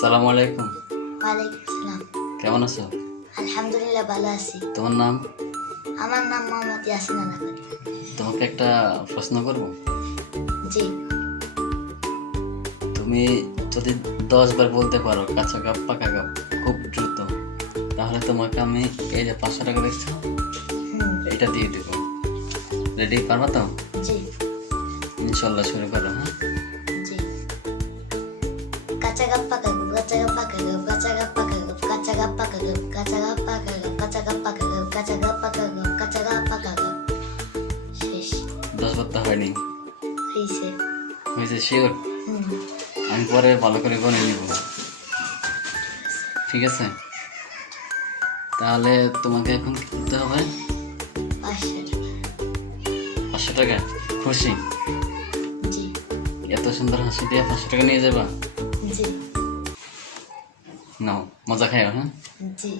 সালামু আলাইকুম। কেমন আছো? আলহামদুলিল্লাহ ভালো আছি। তোমার নাম? আমার নাম মোহাম্মদ ইয়াসিন তোমাকে একটা প্রশ্ন করব? জি। তুমি যদি দশ বার বলতে পারো কাঁচা কাপ পাকা কাপ খুব দ্রুত তাহলে তোমাকে আমি এই যে পাঁচশো টাকা দেখছ এটা দিয়ে দেবো। রেডি পারবা তো? জি। ইনশাল্লাহ শুরু করো হ্যাঁ? জি। কাঁচা গাপ্পা কাগপ দশ বার তো হয়নি আমি পরে ভালো করে গনে নিব ঠিক আছে তাহলে তোমাকে এখন করতে হবে পাঁচশো টাকা খুশি এত সুন্দর হাসি দিয়ে পাঁচশো টাকা নিয়ে যাবা জি নাও মজা খাও হ্যাঁ জি